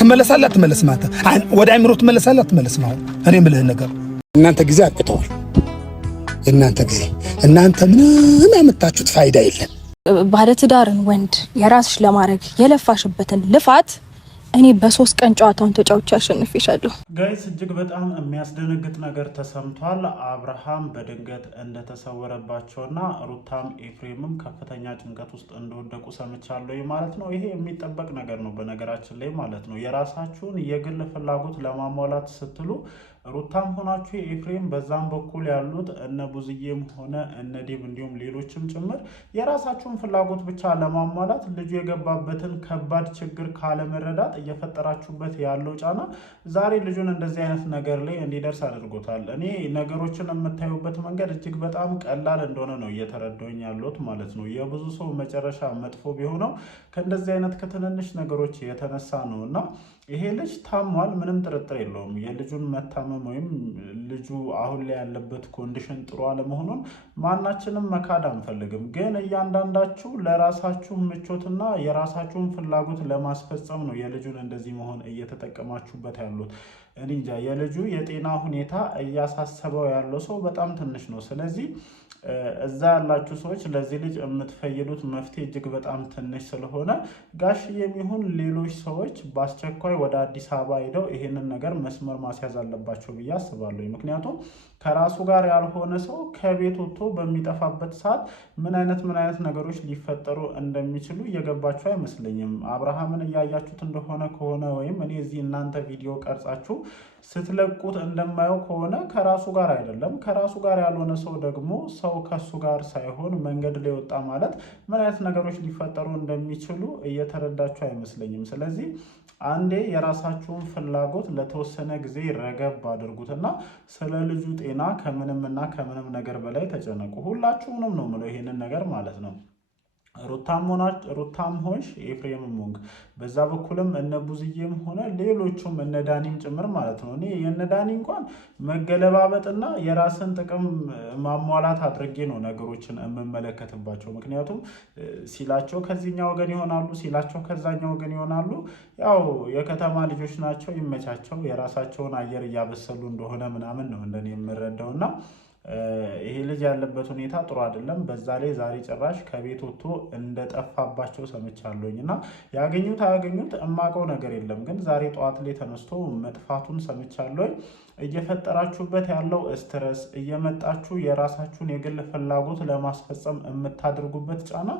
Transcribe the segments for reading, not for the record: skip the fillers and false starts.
ትመለሳለህ አትመለስም? አንተ ወደ አይምሮ ትመለሳለህ አትመለስም? አሁን እኔ የምልህን ነገር እናንተ ጊዜ አጥተዋል። እናንተ ጊዜ እናንተ ምንም ያመጣችሁት ፋይዳ የለም። ባለትዳርን ወንድ የራስሽ ለማድረግ የለፋሽበትን ልፋት እኔ በ3 ቀን ጨዋታውን ተጫውቼ አሸንፌሻለሁ። ጋይስ እጅግ በጣም የሚያስደነግጥ ነገር ተሰምቷል። አብርሃም በድንገት እንደተሰወረባቸውና ሩታም ኤፍሬምም ከፍተኛ ጭንቀት ውስጥ እንደወደቁ ሰምቻለሁ ማለት ነው። ይሄ የሚጠበቅ ነገር ነው በነገራችን ላይ ማለት ነው። የራሳችሁን የግል ፍላጎት ለማሟላት ስትሉ ሩታም ሆናችሁ ኤፍሬም በዛም በኩል ያሉት እነ ቡዝዬም ሆነ እነ ዴብ እንዲሁም ሌሎችም ጭምር የራሳችሁን ፍላጎት ብቻ ለማሟላት ልጁ የገባበትን ከባድ ችግር ካለመረዳት እየፈጠራችሁበት ያለው ጫና ዛሬ ልጁን እንደዚህ አይነት ነገር ላይ እንዲደርስ አድርጎታል። እኔ ነገሮችን የምታዩበት መንገድ እጅግ በጣም ቀላል እንደሆነ ነው እየተረዳሁኝ ያለሁት ማለት ነው። የብዙ ሰው መጨረሻ መጥፎ ቢሆነው ከእንደዚህ አይነት ከትንንሽ ነገሮች የተነሳ ነው እና ይሄ ልጅ ታሟል፣ ምንም ጥርጥር የለውም። የልጁን መታመም ወይም ልጁ አሁን ላይ ያለበት ኮንዲሽን ጥሩ አለመሆኑን ማናችንም መካድ አንፈልግም። ግን እያንዳንዳችሁ ለራሳችሁ ምቾትና የራሳችሁን ፍላጎት ለማስፈጸም ነው የልጁን እንደዚህ መሆን እየተጠቀማችሁበት ያሉት። እኔ እንጃ የልጁ የጤና ሁኔታ እያሳሰበው ያለው ሰው በጣም ትንሽ ነው። ስለዚህ እዛ ያላችሁ ሰዎች ለዚህ ልጅ የምትፈይዱት መፍትሄ እጅግ በጣም ትንሽ ስለሆነ ጋሽዬም ይሁን ሌሎች ሰዎች በአስቸኳይ ወደ አዲስ አበባ ሄደው ይሄንን ነገር መስመር ማስያዝ አለባቸው ብዬ አስባለሁ። ምክንያቱም ከራሱ ጋር ያልሆነ ሰው ከቤት ወጥቶ በሚጠፋበት ሰዓት ምን አይነት ነገሮች ሊፈጠሩ እንደሚችሉ እየገባችሁ አይመስለኝም። አብርሃምን እያያችሁት እንደሆነ ከሆነ ወይም እኔ እዚህ እናንተ ቪዲዮ ቀርጻችሁ ስትለቁት እንደማየው ከሆነ ከራሱ ጋር አይደለም። ከራሱ ጋር ያልሆነ ሰው ደግሞ ሰው ከሱ ጋር ሳይሆን መንገድ ላይ ወጣ ማለት ምን አይነት ነገሮች ሊፈጠሩ እንደሚችሉ እየተረዳችሁ አይመስለኝም። ስለዚህ አንዴ የራሳችሁን ፍላጎት ለተወሰነ ጊዜ ረገብ አድርጉትና ስለ ልጁ ጤና ከምንም ነገር በላይ ተጨነቁ። ሁላችሁንም ነው የምለው ይሄንን ነገር ማለት ነው። ሩታም ሆንሽ ኤፍሬምም ሆንክ በዛ በኩልም እነ ቡዝዬም ሆነ ሌሎቹም እነ ዳኒም ጭምር ማለት ነው። እኔ የነ ዳኒ እንኳን መገለባበጥና የራስን ጥቅም ማሟላት አድርጌ ነው ነገሮችን የምመለከትባቸው። ምክንያቱም ሲላቸው ከዚህኛው ወገን ይሆናሉ፣ ሲላቸው ከዛኛው ወገን ይሆናሉ። ያው የከተማ ልጆች ናቸው፣ ይመቻቸው። የራሳቸውን አየር እያበሰሉ እንደሆነ ምናምን ነው እንደኔ የምረዳውና ይሄ ልጅ ያለበት ሁኔታ ጥሩ አይደለም። በዛ ላይ ዛሬ ጭራሽ ከቤት ወጥቶ እንደጠፋባቸው ሰምቻለሁኝና ያገኙት እማቀው ነገር የለም። ግን ዛሬ ጠዋት ላይ ተነስቶ መጥፋቱን ሰምቻለሁኝ። እየፈጠራችሁበት ያለው ስትረስ እየመጣችሁ የራሳችሁን የግል ፍላጎት ለማስፈጸም የምታደርጉበት ጫና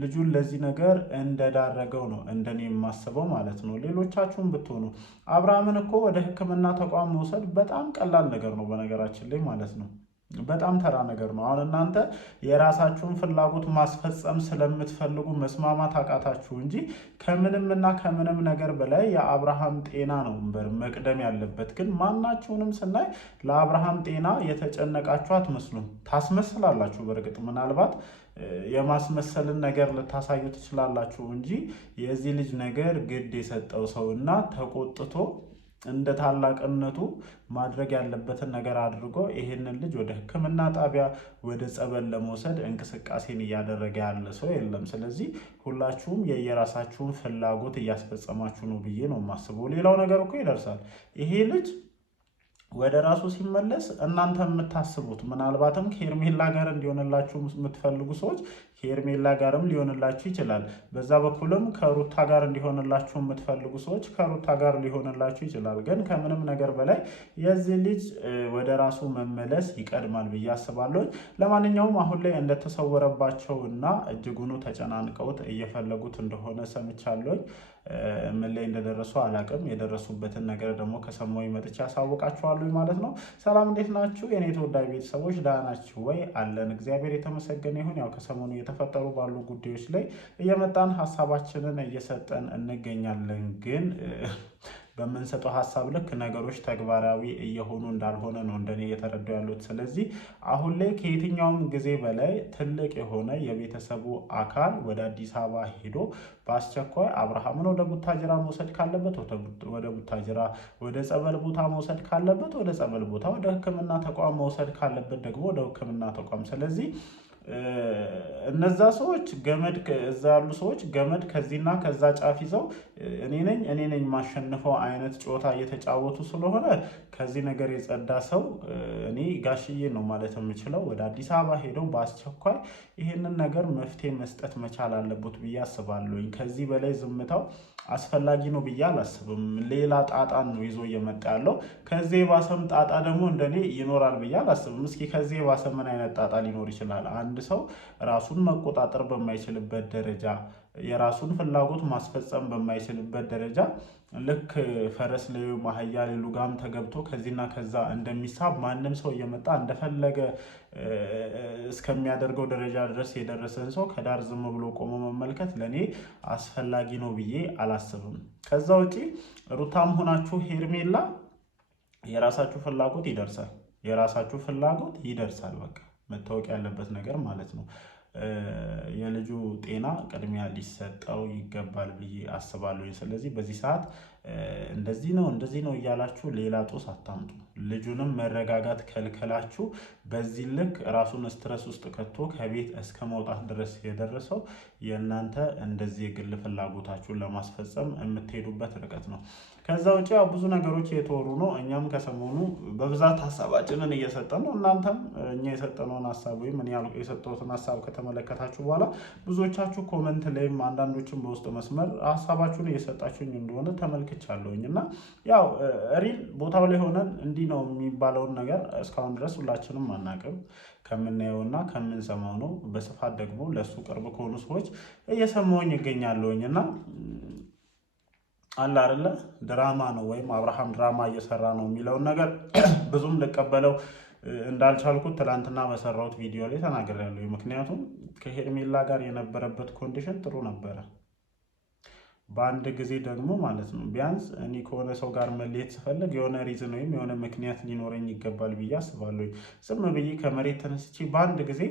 ልጁን ለዚህ ነገር እንደዳረገው ነው እንደኔ የማስበው ማለት ነው። ሌሎቻችሁም ብትሆኑ አብርሃምን እኮ ወደ ሕክምና ተቋም መውሰድ በጣም ቀላል ነገር ነው በነገራችን ላይ ማለት ነው። በጣም ተራ ነገር ነው። አሁን እናንተ የራሳችሁን ፍላጎት ማስፈጸም ስለምትፈልጉ መስማማት አቃታችሁ እንጂ ከምንም ነገር በላይ የአብርሃም ጤና ነው መቅደም ያለበት። ግን ማናችሁንም ስናይ ለአብርሃም ጤና የተጨነቃችሁ አትመስሉም። ታስመስላላችሁ። በእርግጥ ምናልባት የማስመሰልን ነገር ልታሳዩ ትችላላችሁ እንጂ የዚህ ልጅ ነገር ግድ የሰጠው ሰውና ተቆጥቶ እንደ ታላቅነቱ ማድረግ ያለበትን ነገር አድርጎ ይሄንን ልጅ ወደ ሕክምና ጣቢያ ወደ ጸበል ለመውሰድ እንቅስቃሴን እያደረገ ያለ ሰው የለም። ስለዚህ ሁላችሁም የየራሳችሁን ፍላጎት እያስፈጸማችሁ ነው ብዬ ነው የማስበው። ሌላው ነገር እኮ ይደርሳል። ይሄ ልጅ ወደ ራሱ ሲመለስ እናንተ የምታስቡት ምናልባትም ከሄርሜላ ጋር እንዲሆንላችሁ የምትፈልጉ ሰዎች ከሄርሜላ ጋርም ሊሆንላችሁ ይችላል። በዛ በኩልም ከሩታ ጋር እንዲሆንላችሁ የምትፈልጉ ሰዎች ከሩታ ጋር ሊሆንላችሁ ይችላል። ግን ከምንም ነገር በላይ የዚህ ልጅ ወደ ራሱ መመለስ ይቀድማል ብዬ አስባለሁ። ለማንኛውም አሁን ላይ እንደተሰወረባቸው እና እጅጉኑ ተጨናንቀውት እየፈለጉት እንደሆነ ሰምቻለሁ። ምን ላይ እንደደረሱ አላቅም። የደረሱበትን ነገር ደግሞ ከሰሞኑ መጥቼ ያሳውቃችኋለሁ ማለት ነው። ሰላም እንዴት ናችሁ የኔ ተወዳጅ ቤተሰቦች? ደህና ናችሁ ወይ? አለን እግዚአብሔር የተመሰገነ ይሁን። ያው ከሰሞኑ የተፈጠሩ ባሉ ጉዳዮች ላይ እየመጣን ሀሳባችንን እየሰጠን እንገኛለን። ግን በምንሰጠው ሀሳብ ልክ ነገሮች ተግባራዊ እየሆኑ እንዳልሆነ ነው እንደኔ እየተረዳው ያሉት። ስለዚህ አሁን ላይ ከየትኛውም ጊዜ በላይ ትልቅ የሆነ የቤተሰቡ አካል ወደ አዲስ አበባ ሄዶ በአስቸኳይ አብርሃምን ወደ ቡታጅራ መውሰድ ካለበት ወደ ቡታጅራ፣ ወደ ጸበል ቦታ መውሰድ ካለበት ወደ ጸበል ቦታ፣ ወደ ሕክምና ተቋም መውሰድ ካለበት ደግሞ ወደ ሕክምና ተቋም። ስለዚህ እነዛ ሰዎች ገመድ እዛ ያሉ ሰዎች ገመድ ከዚህና ከዛ ጫፍ ይዘው እኔ ነኝ ማሸንፈው አይነት ጨዋታ እየተጫወቱ ስለሆነ ከዚህ ነገር የጸዳ ሰው እኔ ጋሽዬ ነው ማለት የምችለው። ወደ አዲስ አበባ ሄደው በአስቸኳይ ይሄንን ነገር መፍትሄ መስጠት መቻል አለበት ብዬ አስባለሁኝ። ከዚህ በላይ ዝምታው አስፈላጊ ነው ብዬ አላስብም። ሌላ ጣጣን ነው ይዞ እየመጣ ያለው። ከዚህ የባሰም ጣጣ ደግሞ እንደኔ ይኖራል ብዬ አላስብም። እስኪ ከዚህ የባሰ ምን አይነት ጣጣ ሊኖር ይችላል? አንድ ሰው ራሱን መቆጣጠር በማይችልበት ደረጃ፣ የራሱን ፍላጎት ማስፈጸም በማይችልበት ደረጃ ልክ ፈረስ ላይ ማህያ ሌሉ ጋም ተገብቶ ከዚህና ከዛ እንደሚሳብ ማንም ሰው እየመጣ እንደፈለገ እስከሚያደርገው ደረጃ ድረስ የደረሰን ሰው ከዳር ዝም ብሎ ቆሞ መመልከት ለኔ አስፈላጊ ነው ብዬ አላስብም። ከዛ ውጪ ሩታም ሆናችሁ ሄርሜላ የራሳችሁ ፍላጎት ይደርሳል። በቃ መታወቅ ያለበት ነገር ማለት ነው። የልጁ ጤና ቅድሚያ ሊሰጠው ይገባል ብዬ አስባለሁ። ስለዚህ በዚህ ሰዓት እንደዚህ ነው እያላችሁ ሌላ ጦስ አታምጡ። ልጁንም መረጋጋት ከልከላችሁ በዚህ ልክ ራሱን ስትረስ ውስጥ ከቶ ከቤት እስከ መውጣት ድረስ የደረሰው የእናንተ እንደዚህ የግል ፍላጎታችሁን ለማስፈጸም የምትሄዱበት ርቀት ነው። ከዛ ውጭ ብዙ ነገሮች የተወሩ ነው። እኛም ከሰሞኑ በብዛት ሀሳባችንን እየሰጠን ነው። እናንተም እኛ የሰጠነውን ሀሳብ ወይም እኔ የሰጠሁትን ሀሳብ ከተመለከታችሁ በኋላ ብዙዎቻችሁ ኮመንት ላይም አንዳንዶችም በውስጥ መስመር ሀሳባችሁን እየሰጣችሁኝ እንደሆነ ተመልክቻለሁኝ እና ያው ሪል ቦታው ላይ ሆነን እንዲህ ነው የሚባለውን ነገር እስካሁን ድረስ ሁላችንም አናውቅም። ከምናየውና ከምንሰማው ነው። በስፋት ደግሞ ለሱ ቅርብ ከሆኑ ሰዎች እየሰማሁኝ ይገኛለሁኝ እና አለ አይደለ ድራማ ነው ወይም አብርሃም ድራማ እየሰራ ነው የሚለውን ነገር ብዙም ልቀበለው እንዳልቻልኩት ትላንትና በሰራሁት ቪዲዮ ላይ ተናግሬያለሁ። ምክንያቱም ከሄርሜላ ጋር የነበረበት ኮንዲሽን ጥሩ ነበረ። በአንድ ጊዜ ደግሞ ማለት ነው ቢያንስ እኔ ከሆነ ሰው ጋር መለየት ስፈልግ የሆነ ሪዝን ወይም የሆነ ምክንያት ሊኖረኝ ይገባል ብዬ አስባለሁ። ዝም ብዬ ከመሬት ተነስቼ በአንድ ጊዜ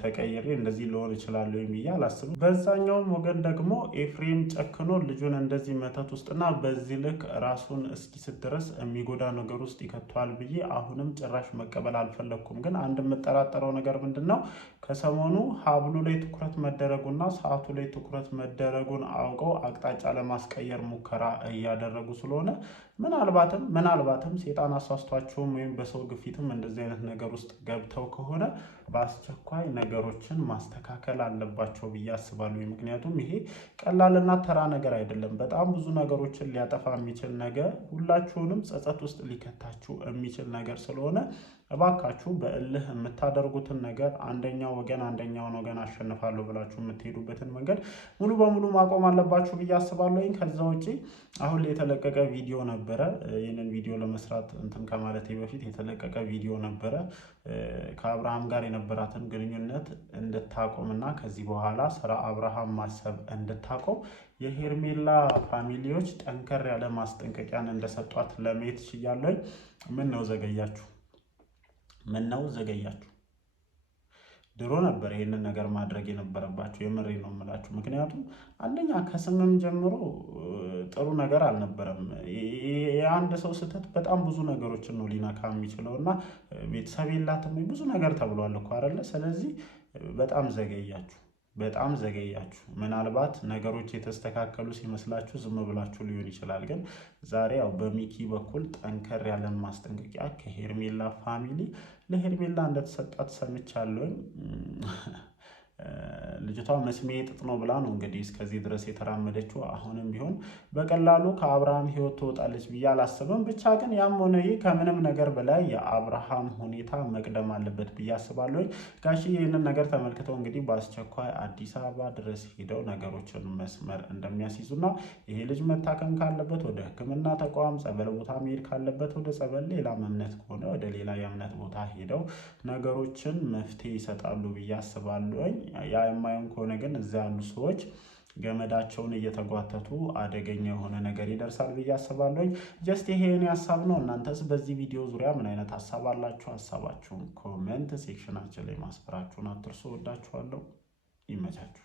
ተቀይሬ እንደዚህ ሊሆን ይችላል ብዬ አላስብም። በዛኛውም ወገን ደግሞ ኤፍሬም ጨክኖ ልጁን እንደዚህ መተት ውስጥና በዚህ ልክ ራሱን እስኪስት ድረስ የሚጎዳ ነገር ውስጥ ይከተዋል ብዬ አሁንም ጭራሽ መቀበል አልፈለግኩም። ግን አንድ የምጠራጠረው ነገር ምንድን ነው? ከሰሞኑ ሀብሉ ላይ ትኩረት መደረጉና ሰዓቱ ላይ ትኩረት መደረጉን አውቀው አቅጣጫ ለማስቀየር ሙከራ እያደረጉ ስለሆነ ምናልባትም ሴጣን አሳስቷቸውም ወይም በሰው ግፊትም እንደዚህ አይነት ነገር ውስጥ ገብተው ከሆነ በአስቸኳይ ነገሮችን ማስተካከል አለባቸው ብዬ አስባለሁ። ምክንያቱም ይሄ ቀላልና ተራ ነገር አይደለም። በጣም ብዙ ነገሮችን ሊያጠፋ የሚችል ነገር፣ ሁላችሁንም ጸጸት ውስጥ ሊከታችሁ የሚችል ነገር ስለሆነ እባካችሁ በእልህ የምታደርጉትን ነገር አንደኛውን ወገን አሸንፋለሁ ብላችሁ የምትሄዱበትን መንገድ ሙሉ በሙሉ ማቆም አለባችሁ ብዬ አስባለሁ። ከዛ ውጪ አሁን ላይ የተለቀቀ ቪዲዮ ነበረ። ይህንን ቪዲዮ ለመስራት ከማለቴ በፊት የተለቀቀ ቪዲዮ ነበረ። ከአብርሃም ጋር የነበራትን ግንኙነት እንድታቆምና ከዚህ በኋላ ስለ አብርሃም ማሰብ እንድታቆም የሄርሜላ ፋሚሊዎች ጠንከር ያለ ማስጠንቀቂያን እንደሰጧት ለማየት ችያለሁ። ምን ነው ዘገያችሁ? ድሮ ነበር ይሄንን ነገር ማድረግ የነበረባችሁ። የምሬ ነው የምላችሁ። ምክንያቱም አንደኛ ከስምም ጀምሮ ጥሩ ነገር አልነበረም። የአንድ ሰው ስህተት በጣም ብዙ ነገሮችን ነው ሊነካ የሚችለው እና ቤተሰብ የላትም ብዙ ነገር ተብሏል እኮ አይደለ? ስለዚህ በጣም ዘገያችሁ። ምናልባት ነገሮች የተስተካከሉ ሲመስላችሁ ዝም ብላችሁ ሊሆን ይችላል። ግን ዛሬ ያው በሚኪ በኩል ጠንከር ያለን ማስጠንቀቂያ ከሄርሜላ ፋሚሊ ለሄርሜላ እንደተሰጣት ሰምቻለሁ። ልጅቷ መስሜ ጥጥ ነው ብላ ነው እንግዲህ እስከዚህ ድረስ የተራመደችው። አሁንም ቢሆን በቀላሉ ከአብርሃም ሕይወት ትወጣለች ብዬ አላስብም። ብቻ ግን ያም ሆነ ይህ ከምንም ነገር በላይ የአብርሃም ሁኔታ መቅደም አለበት ብዬ አስባለሁ። ጋሺ ይህንን ነገር ተመልክተው እንግዲህ በአስቸኳይ አዲስ አበባ ድረስ ሄደው ነገሮችን መስመር እንደሚያስይዙና ይሄ ልጅ መታከም ካለበት ወደ ሕክምና ተቋም፣ ጸበል ቦታ መሄድ ካለበት ወደ ጸበል፣ ሌላ እምነት ከሆነ ወደ ሌላ የእምነት ቦታ ሄደው ነገሮችን መፍትሄ ይሰጣሉ ብዬ አስባለሁ። ያ የማይሆን ከሆነ ግን እዚያ ያሉ ሰዎች ገመዳቸውን እየተጓተቱ አደገኛ የሆነ ነገር ይደርሳል ብዬ አስባለሁ። ጀስት ይሄ የኔ ሀሳብ ነው። እናንተስ በዚህ ቪዲዮ ዙሪያ ምን አይነት ሀሳብ አላችሁ? ሀሳባችሁን ኮሜንት ሴክሽናችን ላይ ማስፈራችሁን አትርሱ። ወዳችኋለሁ። ይመቻችሁ።